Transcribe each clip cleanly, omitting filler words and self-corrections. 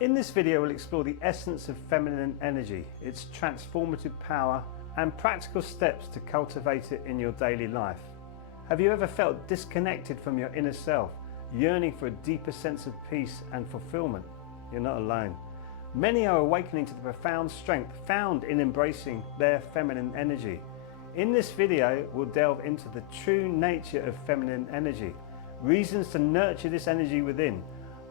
In this video, we'll explore the essence of feminine energy, its transformative power, and practical steps to cultivate it in your daily life. Have you ever felt disconnected from your inner self, yearning for a deeper sense of peace and fulfillment? You're not alone. Many are awakening to the profound strength found in embracing their feminine energy. In this video, we'll delve into the true nature of feminine energy, reasons to nurture this energy within,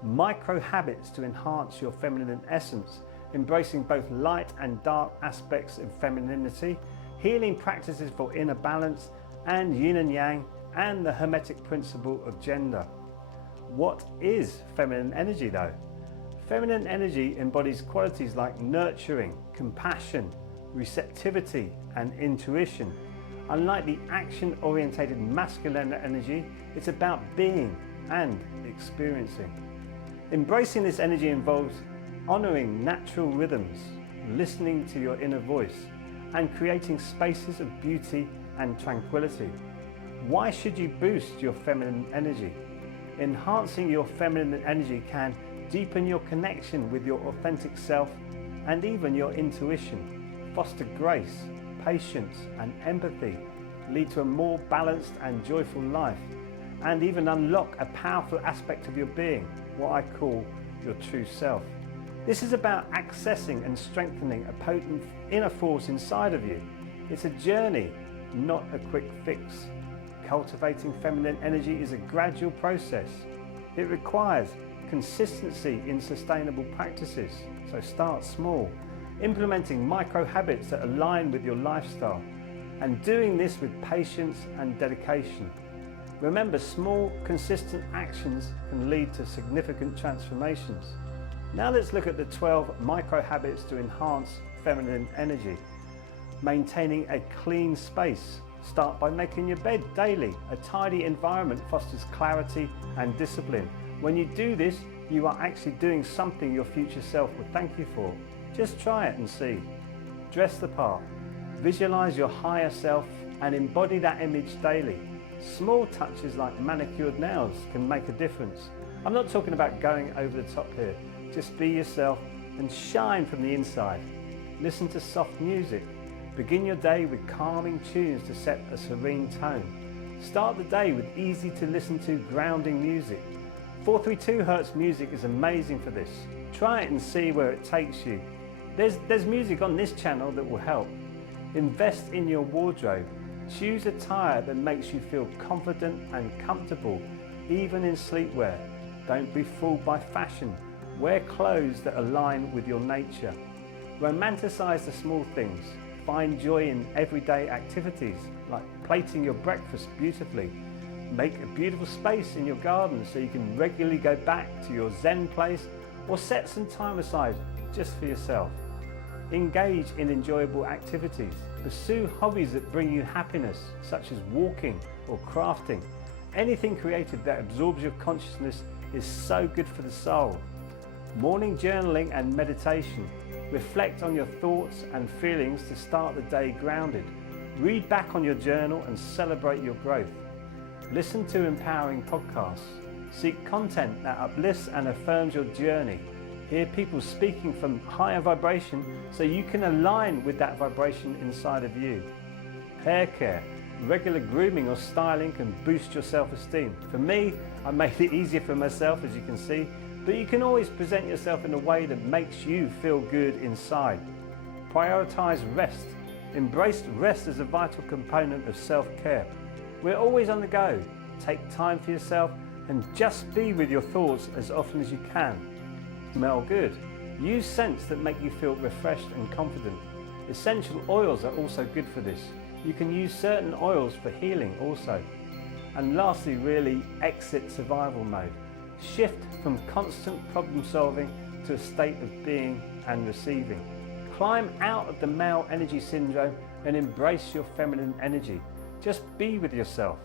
micro habits to enhance your feminine essence, embracing both light and dark aspects of femininity, healing practices for inner balance and yin and yang, and the hermetic principle of gender. What is feminine energy though? Feminine energy embodies qualities like nurturing, compassion, receptivity, and intuition. Unlike the action-orientated masculine energy, it's about being and experiencing. Embracing this energy involves honoring natural rhythms, listening to your inner voice, and creating spaces of beauty and tranquility. Why should you boost your feminine energy? Enhancing your feminine energy can deepen your connection with your authentic self and even your intuition, foster grace, patience, and empathy, lead to a more balanced and joyful life, and even unlock a powerful aspect of your being, what I call your true self. This is about accessing and strengthening a potent inner force inside of you. It's a journey, not a quick fix. Cultivating feminine energy is a gradual process. It requires consistency in sustainable practices, so start small, implementing micro habits that align with your lifestyle, and doing this with patience and dedication. Remember, small, consistent actions can lead to significant transformations. Now let's look at the 12 micro habits to enhance feminine energy. Maintaining a clean space. Start by making your bed daily. A tidy environment fosters clarity and discipline. When you do this, you are actually doing something your future self will thank you for. Just try it and see. Dress the part. Visualize your higher self and embody that image daily. Small touches like manicured nails can make a difference. I'm not talking about going over the top here. Just be yourself and shine from the inside. Listen to soft music. Begin your day with calming tunes to set a serene tone. Start the day with easy to listen to grounding music. 432 Hz music is amazing for this. Try it and see where it takes you. There's music on this channel that will help. Invest in your wardrobe. Choose attire that makes you feel confident and comfortable, even in sleepwear. Don't be fooled by fashion. Wear clothes that align with your nature. Romanticize the small things. Find joy in everyday activities, like plating your breakfast beautifully. Make a beautiful space in your garden so you can regularly go back to your Zen place, or set some time aside just for yourself. Engage in enjoyable activities. Pursue hobbies that bring you happiness, such as walking or crafting. Anything creative that absorbs your consciousness is so good for the soul. Morning journaling and meditation. Reflect on your thoughts and feelings to start the day grounded. Read back on your journal and celebrate your growth. Listen to empowering podcasts. Seek content that uplifts and affirms your journey. Hear people speaking from higher vibration so you can align with that vibration inside of you. Hair care. Regular grooming or styling can boost your self-esteem. For me, I made it easier for myself, as you can see, but you can always present yourself in a way that makes you feel good inside. Prioritize rest. Embrace rest as a vital component of self-care. We're always on the go. Take time for yourself and just be with your thoughts as often as you can. Smell good. Use scents that make you feel refreshed and confident. Essential oils are also good for this. You can use certain oils for healing also. And lastly, really exit survival mode. Shift from constant problem solving to a state of being and receiving. Climb out of the male energy syndrome and embrace your feminine energy. Just be with yourself.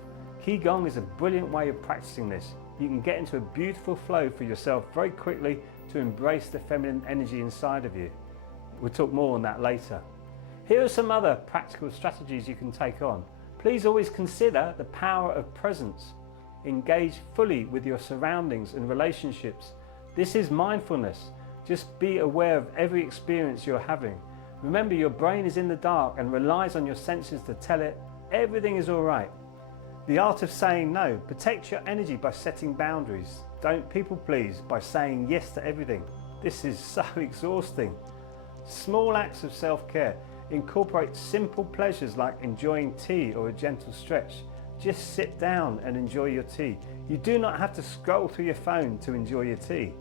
Qi Gong is a brilliant way of practicing this. You can get into a beautiful flow for yourself very quickly to embrace the feminine energy inside of you. We'll talk more on that later. Here are some other practical strategies you can take on. Please always consider the power of presence. Engage fully with your surroundings and relationships. This is mindfulness. Just be aware of every experience you're having. Remember, your brain is in the dark and relies on your senses to tell it everything is all right. The art of saying no. Protect your energy by setting boundaries. Don't people please by saying yes to everything. This is so exhausting. Small acts of self-care. Incorporate simple pleasures like enjoying tea or a gentle stretch. Just sit down and enjoy your tea. You do not have to scroll through your phone to enjoy your tea.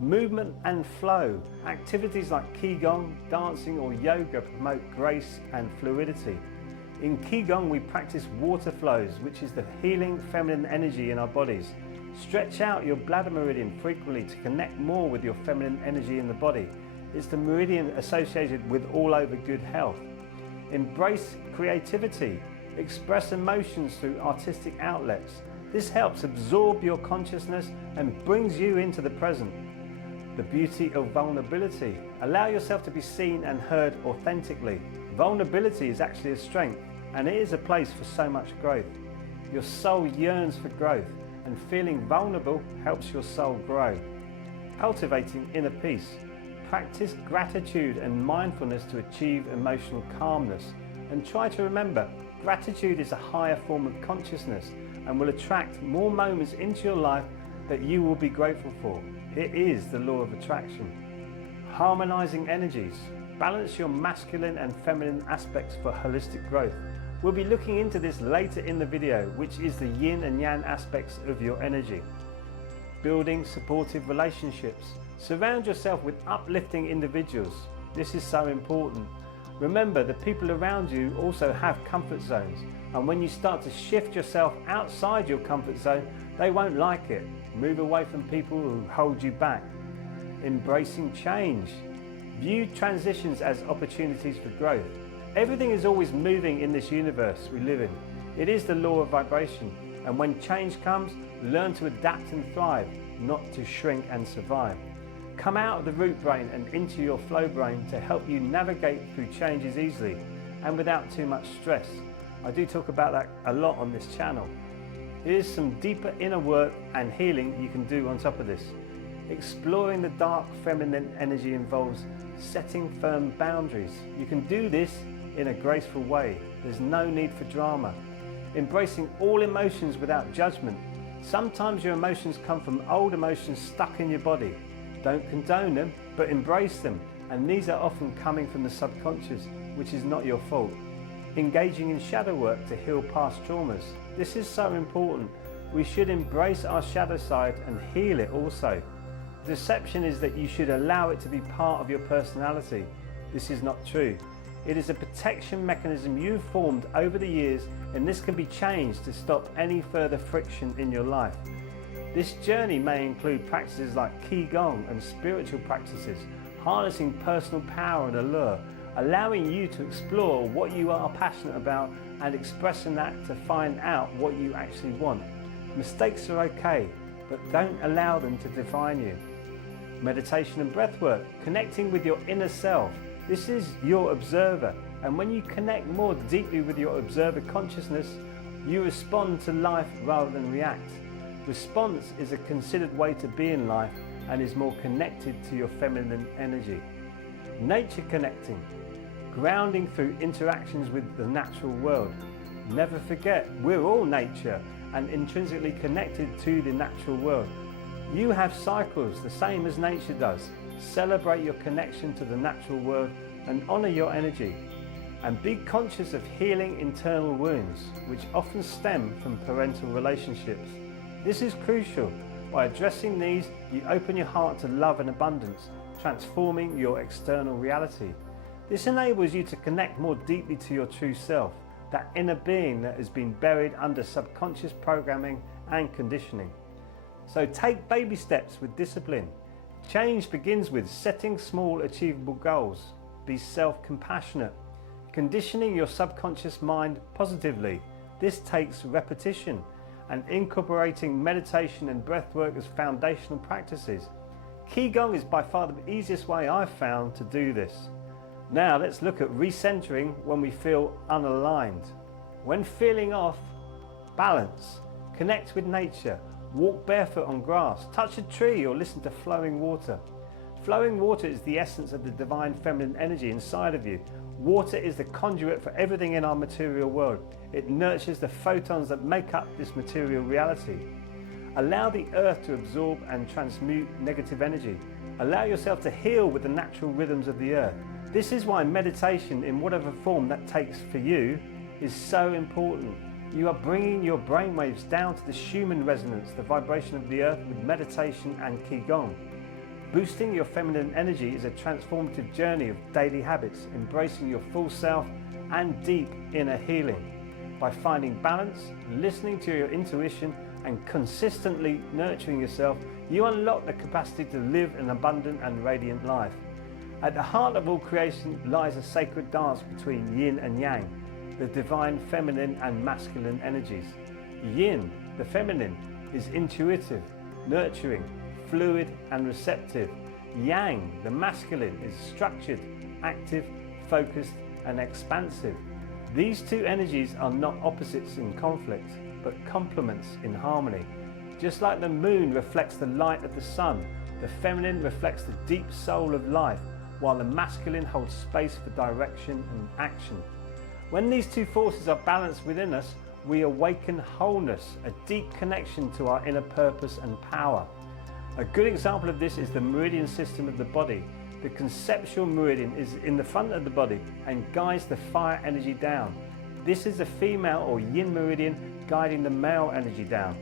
Movement and flow. Activities like Qi Gong, dancing or yoga promote grace and fluidity. In Qi Gong we practice water flows, which is the healing feminine energy in our bodies. Stretch out your bladder meridian frequently to connect more with your feminine energy in the body. It's the meridian associated with all over good health. Embrace creativity. Express emotions through artistic outlets. This helps absorb your consciousness and brings you into the present. The beauty of vulnerability. Allow yourself to be seen and heard authentically. Vulnerability is actually a strength, and it is a place for so much growth. Your soul yearns for growth, and feeling vulnerable helps your soul grow. Cultivating inner peace. Practice gratitude and mindfulness to achieve emotional calmness, and try to remember, gratitude is a higher form of consciousness and will attract more moments into your life that you will be grateful for. It is the law of attraction. Harmonizing energies. Balance your masculine and feminine aspects for holistic growth. We'll be looking into this later in the video, which is the yin and yang aspects of your energy. Building supportive relationships. Surround yourself with uplifting individuals. This is so important. Remember, the people around you also have comfort zones, and when you start to shift yourself outside your comfort zone, they won't like it. Move away from people who hold you back. Embracing change. View transitions as opportunities for growth. Everything is always moving in this universe we live in. It is the law of vibration, and when change comes, learn to adapt and thrive, not to shrink and survive. Come out of the root brain and into your flow brain to help you navigate through changes easily and without too much stress. I do talk about that a lot on this channel. Here's some deeper inner work and healing you can do on top of this. Exploring the dark feminine energy involves setting firm boundaries. You can do this in a graceful way. There's no need for drama. Embracing all emotions without judgment. Sometimes your emotions come from old emotions stuck in your body. Don't condone them, but embrace them. And these are often coming from the subconscious, which is not your fault. Engaging in shadow work to heal past traumas. This is so important. We should embrace our shadow side and heal it also. The deception is that you should allow it to be part of your personality. This is not true. It is a protection mechanism you've formed over the years, and this can be changed to stop any further friction in your life. This journey may include practices like Qi Gong and spiritual practices, harnessing personal power and allure, allowing you to explore what you are passionate about and expressing that to find out what you actually want. Mistakes are okay, but don't allow them to define you. Meditation and breathwork, connecting with your inner self. This is your observer, and when you connect more deeply with your observer consciousness, you respond to life rather than react. Response is a considered way to be in life and is more connected to your feminine energy. Nature connecting, grounding through interactions with the natural world. Never forget, we're all nature and intrinsically connected to the natural world. You have cycles the same as nature does. Celebrate your connection to the natural world and honor your energy. And be conscious of healing internal wounds, which often stem from parental relationships. This is crucial. By addressing these, you open your heart to love and abundance, transforming your external reality. This enables you to connect more deeply to your true self, that inner being that has been buried under subconscious programming and conditioning. So take baby steps with discipline. Change begins with setting small achievable goals. Be self-compassionate. Conditioning your subconscious mind positively. This takes repetition, and incorporating meditation and breathwork as foundational practices. Qi Gong is by far the easiest way I've found to do this. Now let's look at recentering when we feel unaligned. When feeling off, balance. Connect with nature. Walk barefoot on grass. Touch a tree or listen to flowing water. Flowing water is the essence of the divine feminine energy inside of you. Water is the conduit for everything in our material world. It nurtures the photons that make up this material reality. Allow the earth to absorb and transmute negative energy. Allow yourself to heal with the natural rhythms of the earth. This is why meditation, in whatever form that takes for you, is so important. You are bringing your brainwaves down to the Schumann resonance, the vibration of the earth, with meditation and Qi Gong. Boosting your feminine energy is a transformative journey of daily habits, embracing your full self and deep inner healing. By finding balance, listening to your intuition, and consistently nurturing yourself, you unlock the capacity to live an abundant and radiant life. At the heart of all creation lies a sacred dance between yin and yang, the divine feminine and masculine energies. Yin, the feminine, is intuitive, nurturing, fluid and receptive. Yang, the masculine, is structured, active, focused and expansive. These two energies are not opposites in conflict, but complements in harmony. Just like the moon reflects the light of the sun, the feminine reflects the deep soul of life, while the masculine holds space for direction and action. When these two forces are balanced within us, we awaken wholeness, a deep connection to our inner purpose and power. A good example of this is the meridian system of the body. The conceptual meridian is in the front of the body and guides the fire energy down. This is the female or yin meridian guiding the male energy down.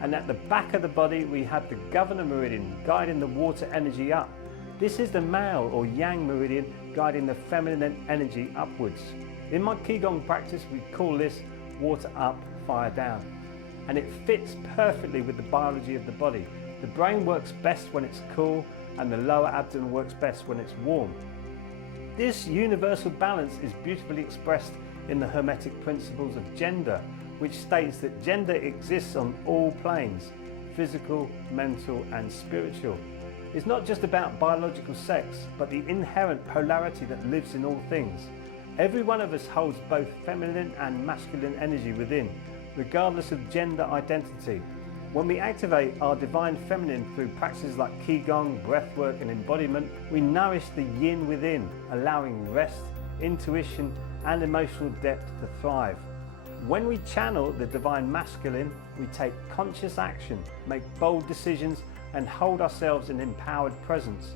And at the back of the body we have the governor meridian guiding the water energy up. This is the male or yang meridian guiding the feminine energy upwards. In my Qi Gong practice we call this water up, fire down. And it fits perfectly with the biology of the body. The brain works best when it's cool and the lower abdomen works best when it's warm. This universal balance is beautifully expressed in the Hermetic principles of gender, which states that gender exists on all planes, physical, mental and spiritual. It's not just about biological sex, but the inherent polarity that lives in all things. Every one of us holds both feminine and masculine energy within, regardless of gender identity. When we activate our divine feminine through practices like Qi Gong, breathwork and embodiment, we nourish the yin within, allowing rest, intuition and emotional depth to thrive. When we channel the divine masculine, we take conscious action, make bold decisions and hold ourselves in empowered presence.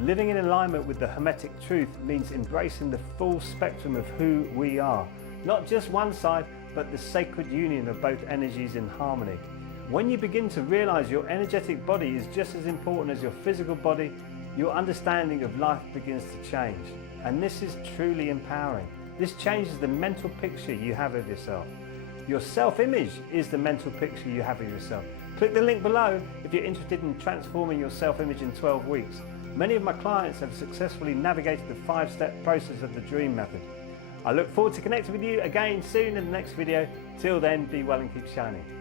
Living in alignment with the Hermetic truth means embracing the full spectrum of who we are, not just one side, but the sacred union of both energies in harmony. When you begin to realize your energetic body is just as important as your physical body, your understanding of life begins to change. And this is truly empowering. This changes the mental picture you have of yourself. Your self-image is the mental picture you have of yourself. Click the link below if you're interested in transforming your self-image in 12 weeks. Many of my clients have successfully navigated the 5-step process of the Dream Method. I look forward to connecting with you again soon in the next video. Till then, be well and keep shining.